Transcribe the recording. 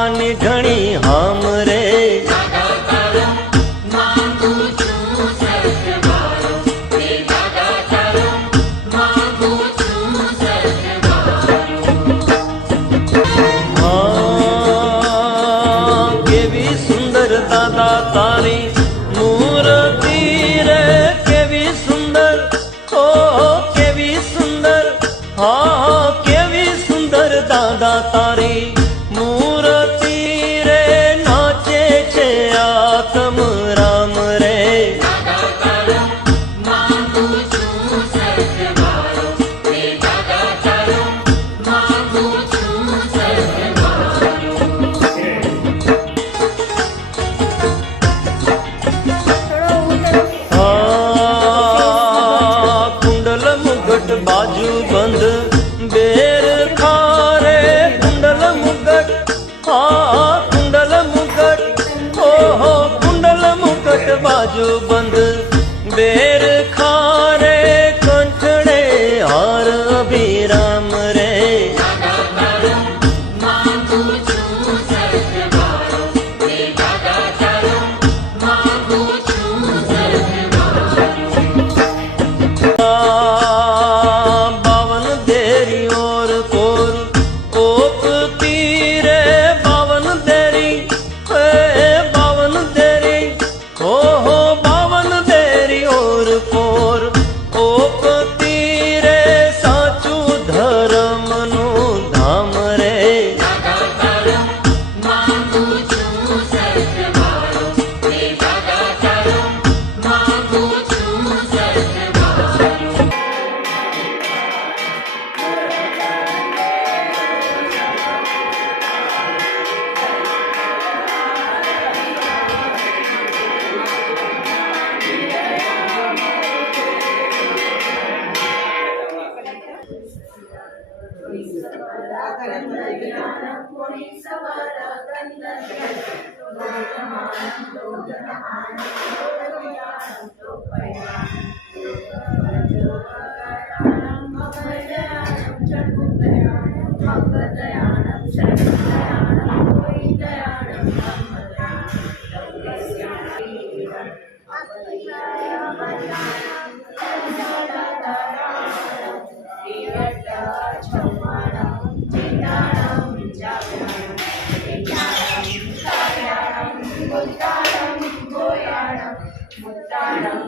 માની ઘણી હામ રે કેવી સુંદર દાદા તારી મૂર્તિ રે કેવી સુંદર ઓ કેવી સુંદર હા કેવી સુંદર દાદા તારી મૂર્તિ રે નાચે છે આત્મ રામ રે बाजू बंद बेर खारे कुंडल मुकुट हाँ कुंडल मुकुट ओ हो कुंडल मुकुट बाजू बंद बेर खारे कंठड़े हार अभिराम रे मुद्राणं